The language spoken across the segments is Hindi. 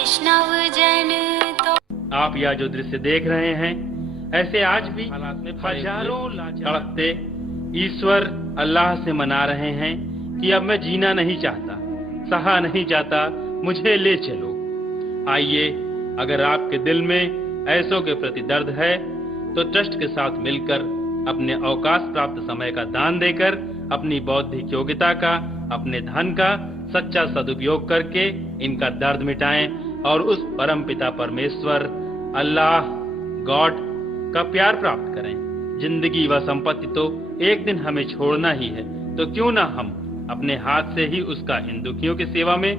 वैष्णव जन तो। आप यह जो दृश्य देख रहे हैं, ऐसे आज भी हालात में हजारों तड़पते ईश्वर अल्लाह से मना रहे हैं कि अब मैं जीना नहीं चाहता, सहा नहीं जाता, मुझे ले चलो। आइए, अगर आपके दिल में ऐसों के प्रति दर्द है तो ट्रस्ट के साथ मिलकर अपने अवकाश प्राप्त समय का दान देकर अपनी बौद्धिक योग्यता का, अपने धन का सच्चा सदुपयोग करके इनका दर्द मिटाएं और उस परम पिता परमेश्वर अल्लाह गॉड का प्यार प्राप्त करें। जिंदगी व संपत्ति तो एक दिन हमें छोड़ना ही है, तो क्यों ना हम अपने हाथ से ही उसका इन दुखियों की सेवा में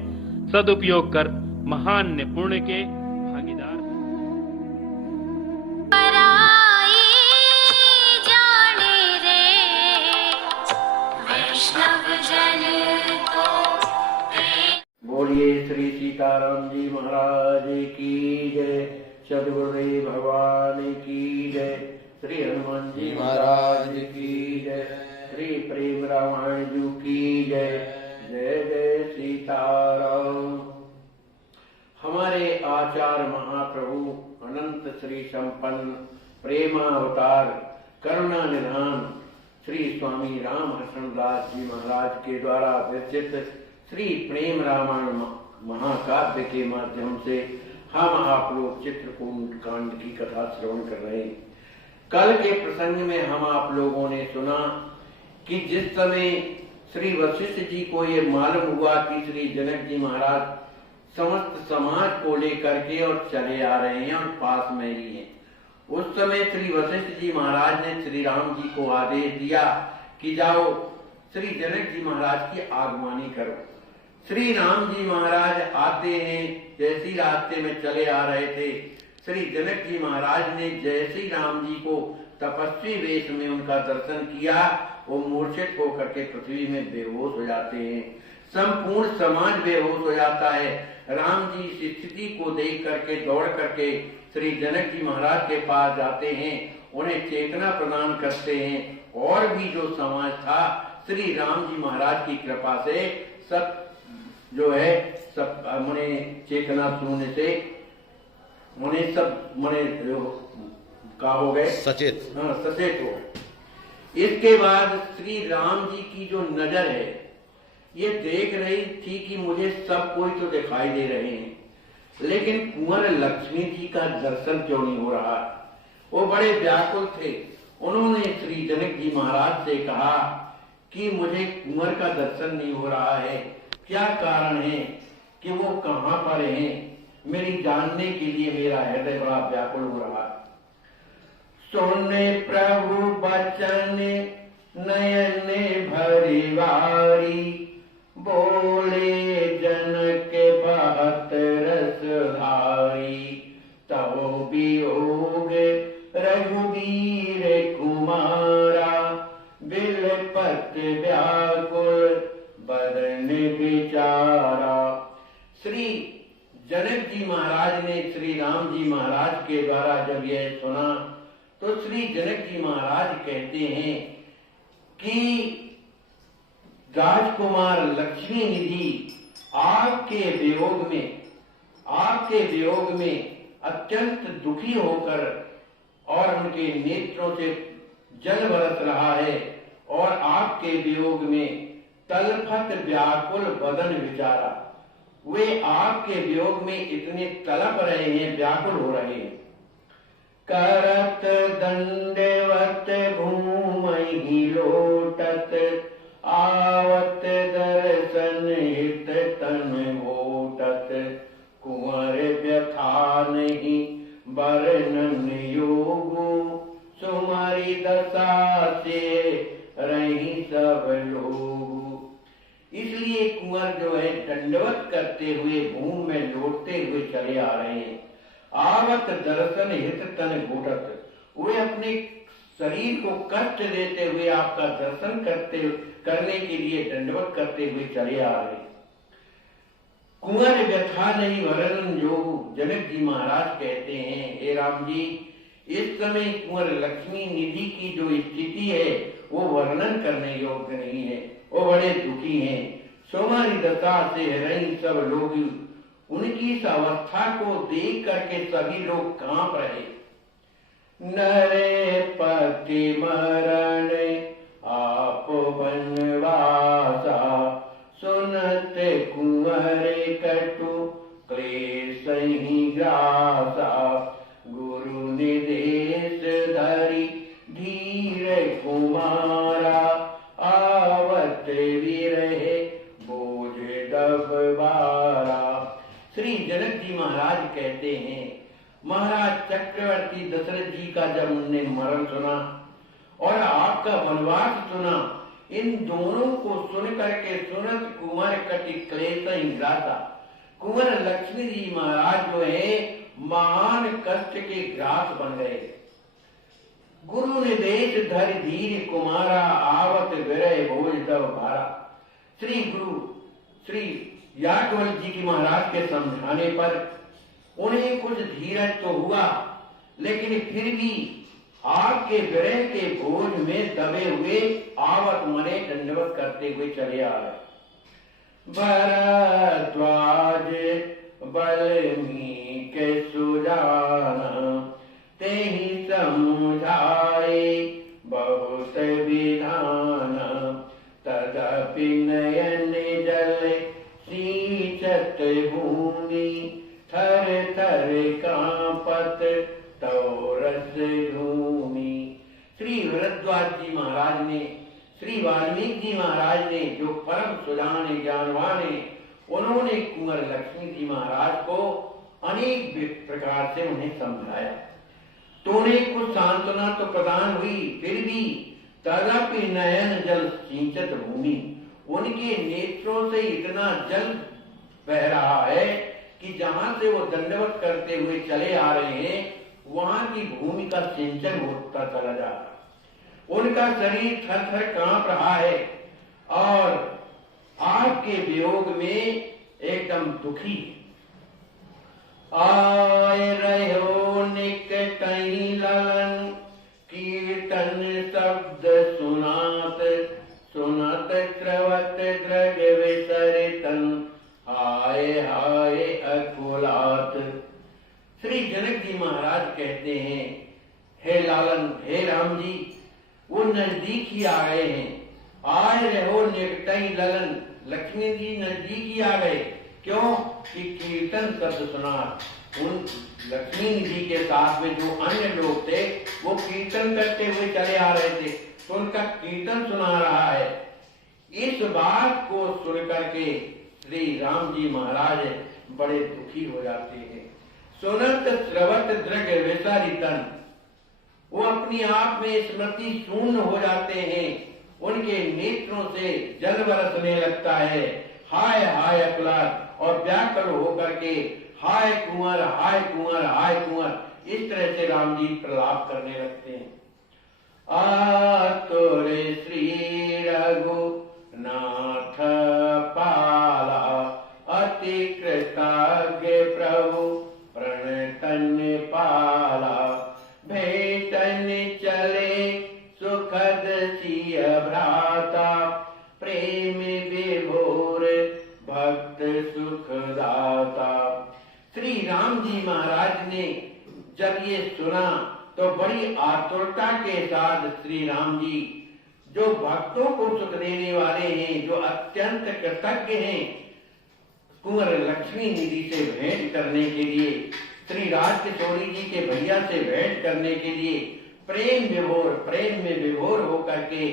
सदुपयोग कर महान पुण्य के भागीदार। बोलिए श्री सीताराम जी महाराज की जय, सद्गुरुदेव भगवान की जय, श्री हनुमान जी महाराज की जय, श्री प्रेम रामायण जी की जय। जय जय सीताराम। हमारे आचार्य महाप्रभु अनंत श्री संपन्न प्रेमावतार करुणा निधान श्री स्वामी रामहर्षण दास जी महाराज के द्वारा विरचित श्री प्रेम रामायण महाकाव्य के माध्यम से हम आप लोग चित्रकूट कांड की कथा श्रवण कर रहे हैं। कल के प्रसंग में हम आप लोगों ने सुना कि जिस समय श्री वशिष्ठ जी को ये मालूम हुआ कि श्री जनक जी महाराज समस्त समाज को लेकर के और चले आ रहे हैं और पास में ही हैं, उस समय श्री वशिष्ठ जी महाराज ने श्री राम जी को आदेश दिया कि जाओ श्री जनक जी महाराज की आगमनी करो। श्री राम जी महाराज आते हैं, जैसी रास्ते में चले आ रहे थे, श्री जनक जी महाराज ने जैसे राम जी को तपस्वी वेश में उनका दर्शन किया, वो मूर्छित होकर के पृथ्वी में बेहोश हो जाते हैं। संपूर्ण समाज बेहोश हो जाता है। राम जी इस स्थिति को देख करके दौड़ करके श्री जनक जी महाराज के पास जाते हैं, उन्हें चेतना प्रदान करते हैं और भी जो समाज था श्री राम जी महाराज की कृपा से सब जो है सब मने चेतना सुनने से मने सब मने का हो गए सचेत, हाँ सचेत हो। इसके बाद श्री राम जी की जो नजर है ये देख रही थी कि मुझे सब कोई तो दिखाई दे रहे हैं, लेकिन कुंवर लक्ष्मी जी का दर्शन क्यों नहीं हो रहा। वो बड़े व्याकुल थे। उन्होंने श्री जनक जी महाराज से कहा कि मुझे कुंवर का दर्शन नहीं हो रहा है, क्या कारण है कि वो कहाँ पर हैं, मेरी जानने के लिए मेरा हृदय बड़ा व्याकुल हो रहा। सुने प्रभु बचन नयन भरी वारी, बोले जनक बहुत रस धारी, तव वियोग रघुवीर कुमारा, बिलपत व्याकुल बदन विचारा। श्री जनक जी महाराज ने श्री राम जी महाराज के द्वारा जब यह सुना तो श्री जनक जी महाराज कहते हैं कि राजकुमार लक्ष्मी निधि आपके वियोग में अत्यंत दुखी होकर और उनके नेत्रों से जल बरस रहा है और आपके वियोग में तलफत व्याकुल बदन विचारा, वे आपके वियोग में इतने तड़प रहे हैं, व्याकुल हो रहे हैं। करत दंडवत भूमि लोटत, आवत दर्शन हित तन ओटत, कुंवर व्यथा नहीं वर्णन योगो, सुमरि दशा से रही सब लोग। इसलिए कुंवर जो है दंडवत करते हुए भूमि में लौटते हुए चले आ रहे हैं। आवत दर्शन हित तन घोटत, वे अपने शरीर को कष्ट देते हुए आपका दर्शन करने के लिए दंडवत करते हुए चले आ रहे हैं। कुंवर व्यथा नहीं वर्णन योग, जनक जी महाराज कहते हैं हे राम जी, इस समय कुंवर लक्ष्मी निधि की जो स्थिति है वो वर्णन करने योग्य नहीं है, वो बड़े दुखी हैं। सोमारी दशा से रही सब लोग, उनकी इस अवस्था को देख करके सभी लोग कांप रहे। नरे पति मरण आप बनवासा, सुनते कुंवर कटु क्लेश ही ग्रासा। गुरु निदेश धरि धीर कुमारा, आवत विरहे बोझ दबबारा। श्री जनक जी महाराज कहते हैं, महाराज चक्रवर्ती दशरथ जी का जब उनने मरण सुना और आपका वनवास सुना, इन दोनों को सुन करके सुनत कुंवर कटि क्लेश ही ग्रासा। कुंवर लक्ष्मी जी महाराज जो है महान कष्ट के ग्रास बन गए। गुरु निदेश धरि धीर कुमारा, आवत विरह बोझ दब भारा। श्री गुरु श्री याज्ञवल्क्य जी की महाराज के समझाने पर उन्हें कुछ धीरज तो हुआ, लेकिन फिर भी आपके विरह के बोझ में दबे हुए आवत मने दंडवत करते हुए चले आ रहे। भरद्वाज बल्मीक सुजाना, तेहि समझाए बहुत विधान। तदपि नयन जल सींचत भूमि, थर थर कांपत तौ रस झूमी। श्री भरद्वाज जी महाराज ने, श्री वाल्मीकि जी महाराज ने, जो परम सुजान ज्ञानवान है, उन्होंने कुंवर लक्ष्मी जी महाराज को अनेक प्रकार से उन्हें समझाया, तो उन्हें कुछ सांत्वना तो प्रदान हुई। फिर भी तदपि नयन जल सिंचत भूमि, उनके नेत्रों से इतना जल बह रहा है कि जहां से वो दंडवत करते हुए चले आ रहे हैं, वहां की भूमि का सिंचन होता चला जा रहा है। उनका शरीर थर थर कांप रहा है और आपके वियोग में एकदम दुखी। आए रहो निकटहि ललन, कीर्तन शब्द सुनात। सुनत त्रवत द्रग विसरितन, हाय हाय अकुलात। श्री जनक जी महाराज कहते हैं, हे लालन, हे राम जी, वो नजदीक ही आ गए हैं। आए रहो निकटहि ललन, लक्ष्मी जी नजदीक ही आ गए। क्यों? कि कीर्तन शब्द सुना। उन लक्ष्मी जी के साथ में जो अन्य लोग थे वो कीर्तन करते हुए चले आ रहे थे, तो उनका कीर्तन सुना रहा है। इस बात को सुन करके श्री राम जी महाराज बड़े दुखी हो जाते हैं। सुनत श्रवत दृग विसरितन, वो अपनी आप में स्मृति शून्य हो जाते हैं, उनके नेत्रों से जल बरसने लगता है। हाय हाय अकुलात, और व्याकुल होकर के हाय कुंवर हाय कुंवर हाय कुंवर, इस तरह से राम जी प्रलाप करने लगते हैं। आतुर श्री रघुनाथ पाला, अति कृतज्ञ प्रभु प्रणतन पाला। भेटन चले सुखद सिय भ्राता, प्रेम विभोर भक्त सुखदाता। श्री राम जी महाराज ने जब ये सुना तो बड़ी आतुरता के साथ श्री राम जी, जो भक्तों को सुख देने वाले हैं, जो अत्यंत कृतज्ञ हैं, कुंवर लक्ष्मी निधि से भेंट करने के लिए, श्री राज किशोरी जी के भैया से भेंट करने के लिए प्रेम में विभोर होकर के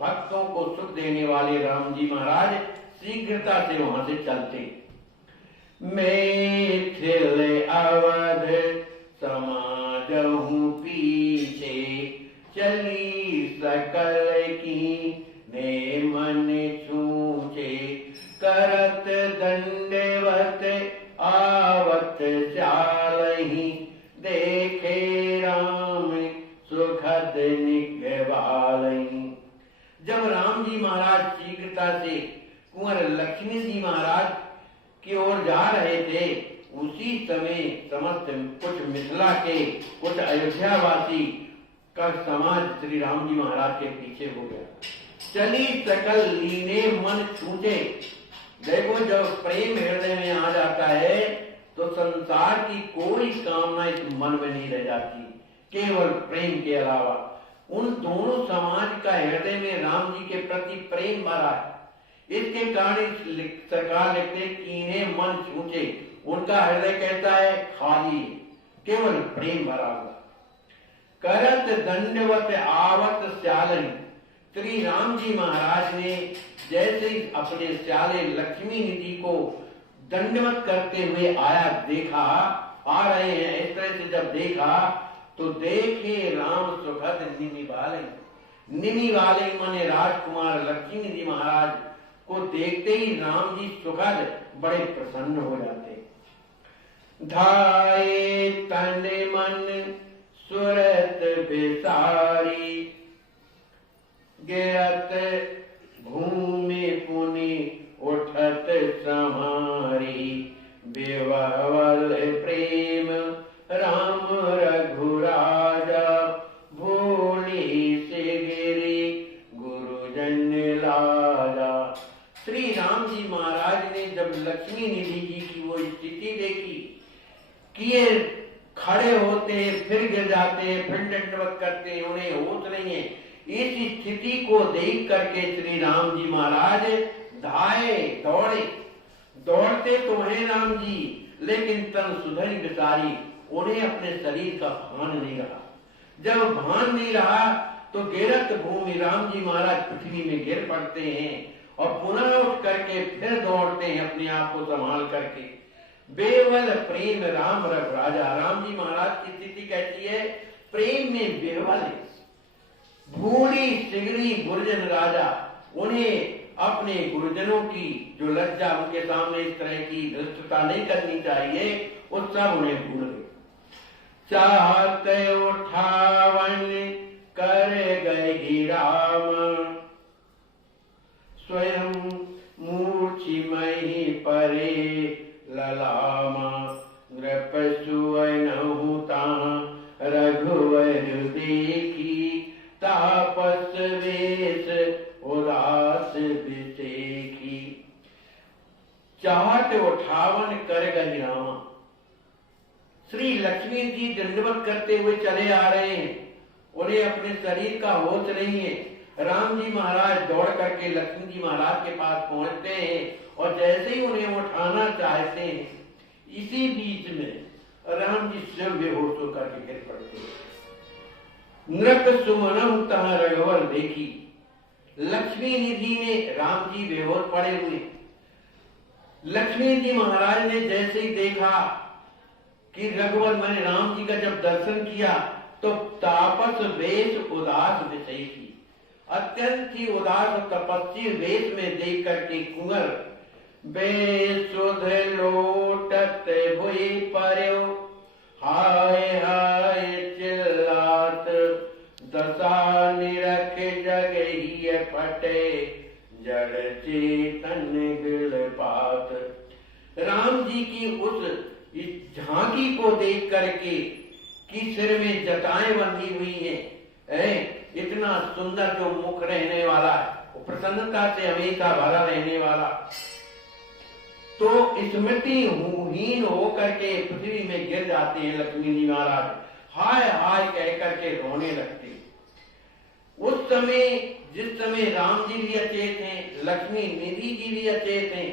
भक्तों को सुख देने वाले राम जी महाराज शीघ्रता से वहां से चलते। मैथिल अवध समाजहु पीछे, चली सकल की ने मन छूचे। करत दंडवत आवत चालहि, देखे राम सुखद निगवालहि। जब राम जी महाराज शीघ्रता से कुंवर लक्ष्मी जी महाराज की ओर जा रहे थे, उसी समय समस्त कुछ मिथिला के, कुछ अयोध्यावासी का समाज श्री राम जी महाराज के पीछे हो गया। चली सकल लीने मन छूटे। देखो, जब प्रेम हृदय में आ जाता है तो संसार की कोई कामना इस मन में नहीं रह जाती, केवल प्रेम के अलावा। उन दोनों समाज का हृदय में राम जी के प्रति प्रेम भरा है। इसके कारण सरकार लिखते कि इन्हें मन छूचे, उनका हृदय कहता है खाली, केवल प्रेम भरा हुआ। करत दंडवत आवत स्यालन, श्री राम जी महाराज ने जैसे ही अपने स्याले लक्ष्मी निधि को दंडवत करते हुए आया देखा, आ रहे हैं, इस तरह से जब देखा तो देखे राम सुखद निमि वाले, निमि वाले माने राजकुमार लक्ष्मी जी महाराज को देखते ही राम जी सुखद बड़े प्रसन्न हो जाते। धाये तन मन सुरत बेसारी, गिरत भूमि पुनि उठत समारी, बेवहवल प्रेम राम रघुराजा, भोली से गिरी गुरुजन लाजा। श्री राम जी महाराज ने जब लक्ष्मी निधि जी की वो स्थिति देखी कि ये खड़े होते हैं, फिर गिर जाते हैं, फिर दंडवत करते हैं, उन्हें होश नहीं है, इस स्थिति को देख करके श्री राम जी महाराज धाये, दौड़े। दौड़ते तो हैं राम जी, लेकिन तन सुधरी बिसारी, उन्हें अपने शरीर का भान नहीं रहा। जब भान नहीं रहा तो गिरत भूमि, राम जी महाराज पृथ्वी में गिर पड़ते हैं और पुनः उठ करके फिर दौड़ते हैं अपने आप को संभाल करके। बेवल प्रेम राम रघुराजा, राम जी महाराज की स्थिति कहती है प्रेम में बेवल है। भूली सिगरी गुरुजन राजा, उन्हें अपने गुरुजनों की जो लज्जा, उनके सामने इस तरह की धृष्टता नहीं करनी चाहिए, वो सब उन्हें भूल गए। चाहत उठावन कर गए राम, स्वयं मूर्छि मही परे ललामा, नृप सुवनहु तां रघुवर देखी, तापस वेश उदास बिसेखी। चाहत उठावन कर गई रामा, श्री लक्ष्मी जी दंडवत करते हुए चले आ रहे हैं, उन्हें अपने शरीर का होश नहीं है। राम जी महाराज दौड़ करके लक्ष्मी जी महाराज के पास पहुंचते हैं और जैसे ही उन्हें उठाना चाहते हैं, इसी बीच में राम जी स्वयं बेहोश होकर के गिर पड़ते हैं। नृप सुमनहु तां रघुवर देखी, लक्ष्मी निधि ने राम जी बेहोश पड़े हुए, लक्ष्मी जी महाराज ने जैसे ही देखा कि रघुवर मैंने राम जी का जब दर्शन किया तो तापस वेश उदास विषय की, अत्यंत ही उदास और तपस्वी वेश में देख करके कुंवर बेसुध लोटत हुई पर्यो, हाय हाय चिल्लात दशा निरख जग ही फटे, जड़ चेतन गिल पात। राम जी की उस इस झांकी को देख करके कि सिर में जटाएं बंधी हुई हैं, इतना सुंदर जो मुख रहने वाला है, वो प्रसन्नता से हमेशा भरा रहने वाला, तो स्मृतिहीन होकर के पृथ्वी में गिर जाते हैं लक्ष्मी जी महाराज, हाय हाय कह करके रोने लगते। उस समय जिस समय राम जी भी अचेत हैं, लक्ष्मी निधि जी भी अचेत हैं,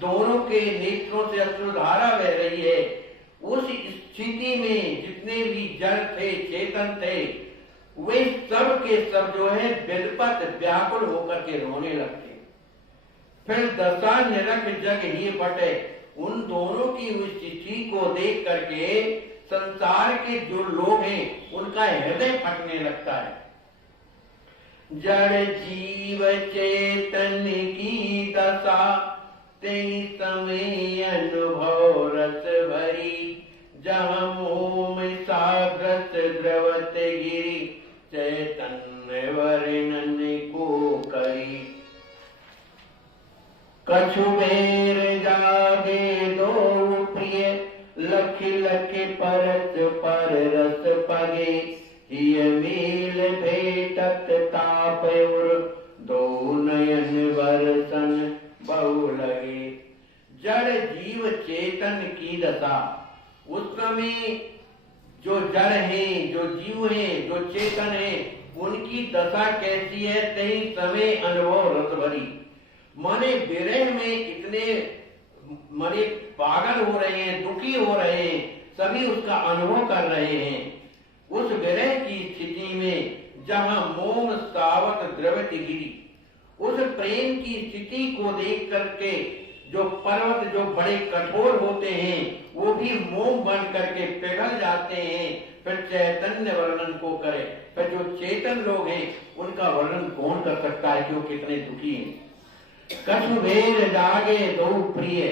दोनों के नेत्रों से अश्रुधारा बह रही है, उस स्थिति में जितने भी जड़ थे, चेतन थे, वे सब के सब जो है विलपत व्याकुल होकर के रोने लगते। फिर दशा निरख जग ही पटे, उन दोनों की उस स्थिति को देख करके संसार के जो लोग हैं उनका हृदय फटने लगता है। जड़ जीव चेतन की दशा, तेई समय अनुभव रस भरी, जहाँ मोम साग्रत द्रवत गिरी, चैतन्य वर्णन को करी। कछु बेर जागे दो प्रिय, लख लख परत पर रस पगे, हिय मेल भेटत ताप उर, दो नयन बरसन बहु लगे। जड़ जीव जीव चेतन की दशा। उस समय जो जड़ है, जो जीव है, जो चेतन है, उनकी दशा कैसी है, तई समय अनुभव रस भरी। माने विरह में इतने माने पागल हो रहे हैं, दुखी हो रहे हैं, सभी उसका अनुभव कर रहे हैं। उस विरह की स्थिति में जहां मोम सावत द्रवित गिरी, उस प्रेम की स्थिति को देख करके जो पर्वत जो बड़े कठोर होते हैं वो भी मोम बन करके पिघल जाते हैं। फिर चैतन्य वर्णन को करे, फिर जो चेतन लोग हैं उनका वर्णन कौन कर सकता है कि वो कितने दुखी हैं। कछु भेद जागे दो प्रिय,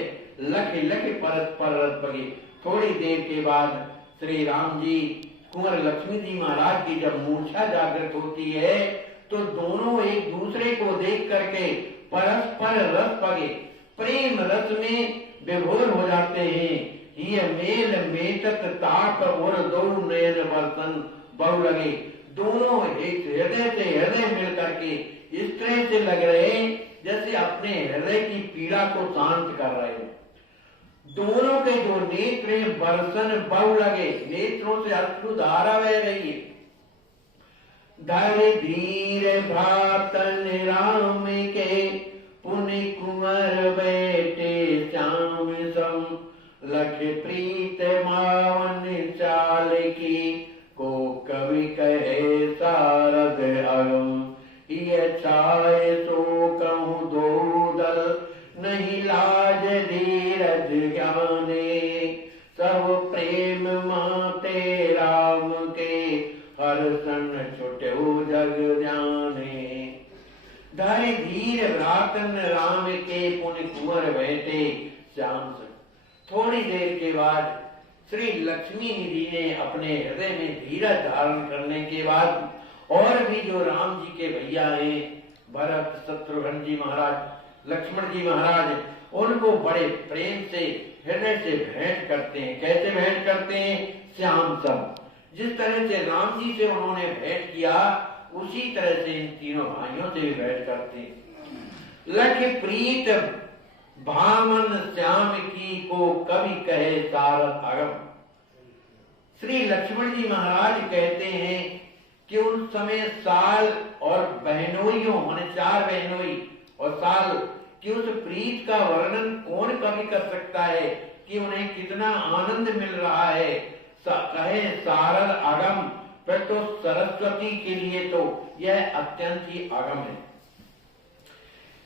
लख लख परत परत बगे। थोड़ी देर के बाद श्री राम जी कुंवर लक्ष्मी जी महाराज की जब मूर्छा जागृत होती है तो दोनों एक दूसरे को देख करके परस्पर रस पगे, प्रेम रस में विभोर हो जाते हैं। ये मेल मेटत ताप और दो नयन बर्तन बहु लगे। दोनों एक हृदय से हृदय मिल करके इस तरह से लग रहे जैसे अपने हृदय की पीड़ा को शांत कर रहे हैं। दोनों के जो नेत्र बरसन बहु लगे, नेत्रों से अश्रु धारा बह रही है। धर धीर भातन राम के पुनि कुंवर बैठे श्याम सम, लख प्रीत मावन चाल की को कवि कहे सारद अगम। ये छाए सो कहूँ दो दल, नहीं लाज धीरज ज्ञाने। सब प्रेम माते राम के, हर सन छुटे जग जाने। धर धीर भ्रातन राम के पुनि कुंवर बैठे श्याम सन। थोड़ी देर के बाद श्री लक्ष्मी निधि ने अपने हृदय में धीरज धारण करने के बाद और भी जो राम जी के भैया हैं, भरत, शत्रुघ्न जी महाराज, लक्ष्मण जी महाराज, उनको बड़े प्रेम से हृदय से भेंट करते हैं। कैसे भेंट करते हैं? श्याम सब। जिस तरह से राम जी से उन्होंने भेंट किया उसी तरह से इन तीनों भाइयों से भी भेंट करते हैं। लख प्रीत भामन श्याम की को कवि कहे सारद अगम। श्री लक्ष्मण जी महाराज कहते हैं कि उन समय साल और बहनोइयों माने 4 बहनोई और साल कि उस प्रीत का वर्णन कौन कवि कर सकता है कि उन्हें कितना आनंद मिल रहा है। कहे सारद अगम, फिर तो सरस्वती के लिए तो यह अत्यंत ही अगम है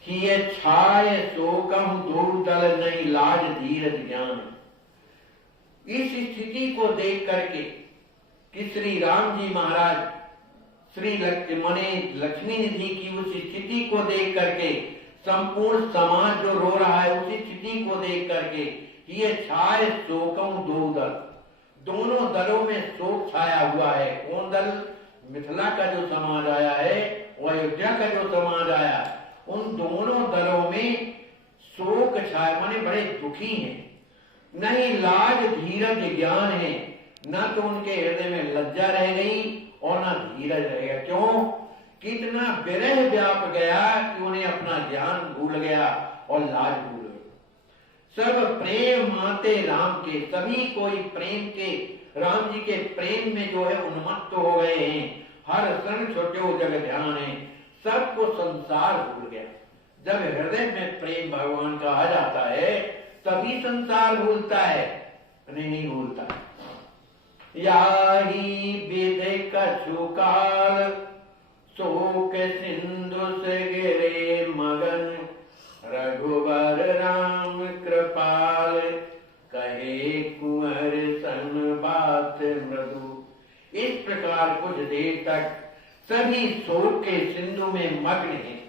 कि ये छाए शोकम दो दल नहीं लाज धीरज ज्ञान। इस स्थिति को देख करके कि श्री राम जी महाराज श्री लक्ष्मी निधि की उस स्थिति को देख करके संपूर्ण समाज जो रो रहा है उसी स्थिति को देख करके ये छाए शोकम दो दल, दोनों दलों में शोक छाया हुआ है। कौन दल? मिथिला का जो समाज आया है और अयोध्या का जो समाज आया, उन दोनों दलों में शोक छाया माने बड़े दुखी हैं। नहीं लाज धीरज ज्ञान है, न तो उनके हृदय में लज्जा रह गई और न धीरज रहेगा। क्यों? कितना विरह व्याप गया कि उन्हें अपना ज्ञान भूल गया और लाज भूल गया। सब प्रेम माते राम के, सभी कोई प्रेम के, राम जी के प्रेम में जो है उन्मत्त हो गए हैं। हर क्षण छोटे जग ध्यान है, सबको संसार भूल गया। जब हृदय में प्रेम भगवान का आ जाता है तभी संसार भूलता है, नहीं भूलता। याही विधि कछु काल, शोक सिंधु से गिरे मगन। रघुवर राम कृपाल, कहे कुंवर सन बात मृदु। इस प्रकार कुछ देर तक सभी शोक के सिंधु में मग्न हैं।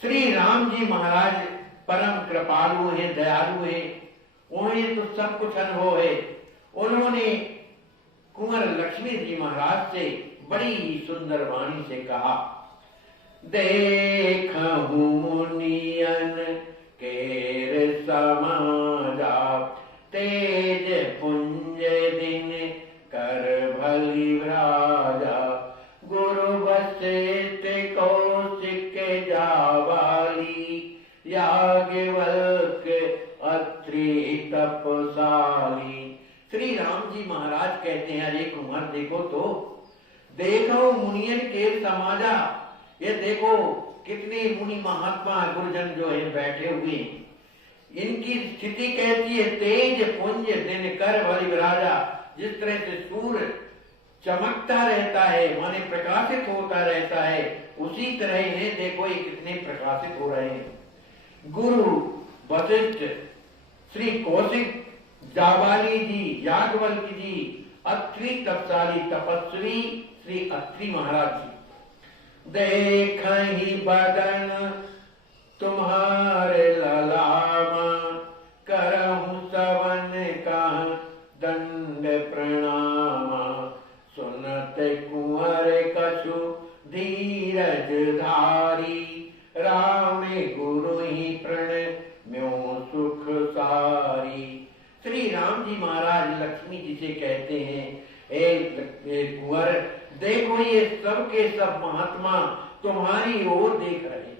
श्री राम जी महाराज परम कृपालु हैं, दयालु हैं, उन्हें तो सब कुछ अनुभव है। उन्होंने कुंवर लक्ष्मी जी महाराज से बड़ी सुंदर वाणी से कहा, देखहु मुनियन केर समाजा, तेज पुंज दिन कर भली भ्राजा। गुरु वशिष्ठ कौशिक जावाली, याज्ञवल्क्य अत्रि तपसाली। श्री राम जी महाराज कहते हैं, अरे कुंवर देखो तो, देखो मुनियन के समाजा, ये देखो कितने मुनि महात्मा गुरुजन जो है बैठे हुए, इनकी स्थिति कैसी है। तेज पुंज दिन कर बलि विराजा, जिस तरह से सूर्य चमकता रहता है, माने प्रकाशित होता रहता है, उसी तरह इन्हें देखो ये कितने प्रकाशित हो रहे हैं। गुरु वशिष्ठ, श्री कौशिक, जाबाली जी, याज्ञवल्क्य जी, अत्रि तपसाली तपस्वी श्री अत्रि महाराज जी। देखहि बदन तुम्हारे ललामा, करहु सवन का दंड प्रणामा। सुनत कुंवर कछु धीरज धारी, राम गुरु ही प्रणम्यो सुख सारी। श्री राम जी महाराज लक्ष्मी जी से कहते हैं, ए कुंवर देखो ये सब के सब महात्मा तुम्हारी ओर देख रहे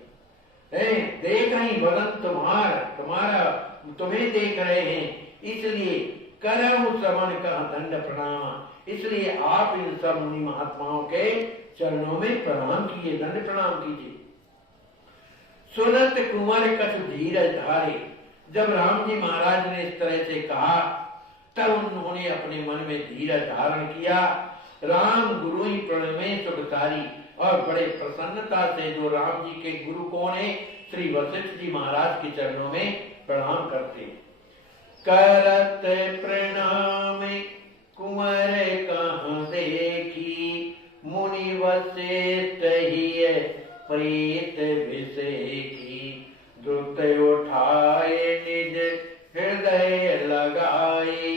हैं, देख रही बदन तुम्हारा तुम्हें देख रहे हैं, इसलिए करहु सवन का दंड प्रणाम, इसलिए आप इन सब मुनि महात्माओं के चरणों में प्रणाम कीजिए, दंड प्रणाम कीजिए। सुनत कुंवर कछु धीरज धारे, जब राम जी महाराज ने इस तरह से कहा तब उन्होंने अपने मन में धीरज धारण किया। राम गुरु ही प्रणमे सुखसारी, और बड़े प्रसन्नता से जो राम जी के गुरु कौन है, श्री वशिष्ठ जी महाराज के चरणों में प्रणाम करते। करत प्रणाम कुंवर कहाँ देखी, मुनि वशिष्ठ ही प्रीत विषेकी। द्रुत उठाए निज हृदय लगाए,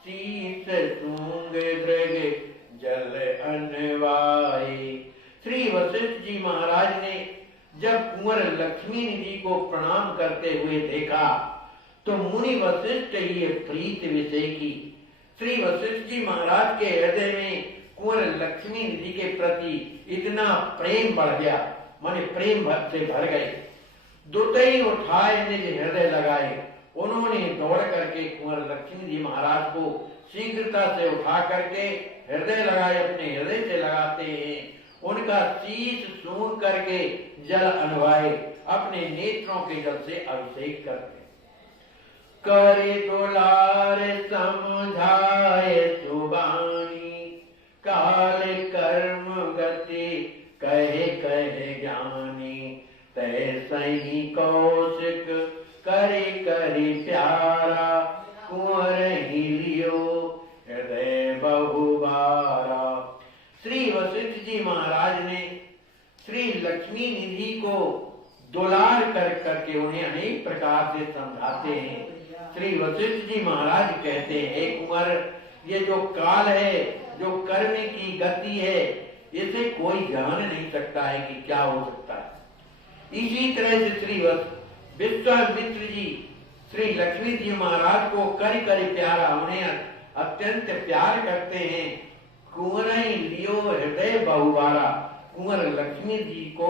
शीस तुंग दृग जल अनवाए। श्री वशिष्ठ जी महाराज ने जब कुंवर लक्ष्मी निधि को प्रणाम करते हुए देखा तो मुनि वशिष्ठ ही प्रीत विषय की। श्री वशिष्ठ जी महाराज के हृदय में कुंवर लक्ष्मी निधि के प्रति इतना प्रेम बढ़ गया, माने प्रेम से भर गए। दुतई उठाए निज हृदय लगाए, उन्होंने दौड़ करके कुंवर लक्ष्मी जी महाराज को शीघ्रता से उठा करके हृदय लगाए, अपने हृदय से लगाते हैं। उनका शीश सूंघ करके जल अनवाए, अपने नेत्रों के जल से अभिषेक करते। करे दुलार समझाए सुबानी, काल कर्म गति कहे कहे ज्ञानी। तैसही कौशिक करे करे प्यारा, कुंवर ही लियो हृदय बहुबारा। श्री वशिष्ठ जी महाराज ने श्री लक्ष्मी निधि को दुलार करके उन्हें अनेक प्रकार से समझाते हैं। श्री वशिष्ठ जी महाराज कहते हैं, कुंवर ये जो काल है, जो कर्म की गति है, इसे कोई जान नहीं सकता है कि क्या हो सकता है। इसी तरह से श्री विश्वामित्र जी श्री लक्ष्मी जी महाराज को कर प्यारा, उन्हें अत्यंत प्यार करते हैं। कुंवर लियो हृदय बहुबारा, कुंवर लक्ष्मी जी को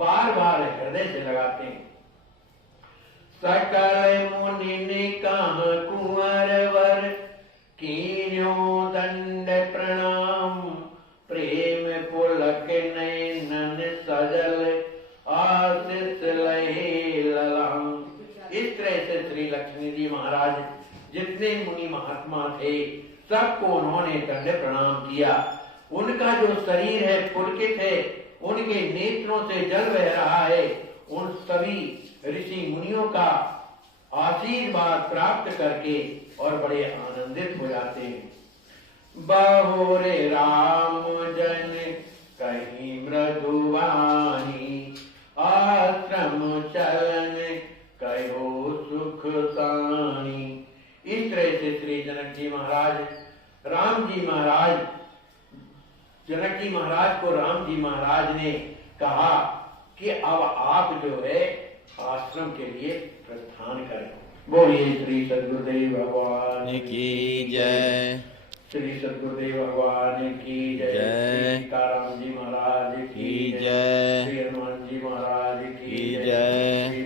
बार बार हृदय से लगाते हैं। सकल मुनि ने कहा कुंवर वर, कीन्यो दंड प्रणाम। प्रेम पुलक नैनन सजल, आशीष लहे ललाम। इस तरह से श्री लक्ष्मी जी महाराज जितने मुनि महात्मा थे सबको उन्होंने दंड प्रणाम किया। उनका जो शरीर है पुलकित है, उनके नेत्रों से जल बह रहा है। उन सभी ऋषि मुनियों का आशीर्वाद प्राप्त करके और बड़े आनंदित हो जाते हैं। बहुरे राम जन कहीं मृदुवानी, आश्रम चलन कहो सुख सानी। इस तरह से श्री जनक जी महाराज जनक जी महाराज को राम जी महाराज ने कहा कि अब आप जो है आश्रम के लिए प्रस्थान करें। बोलिए श्री सद्गुरुदेव भगवान की जय। श्री सद्गुरुदेव भगवान की जय। श्री सीताराम जी महाराज की जय। श्री हनुमान जी महाराज की जय।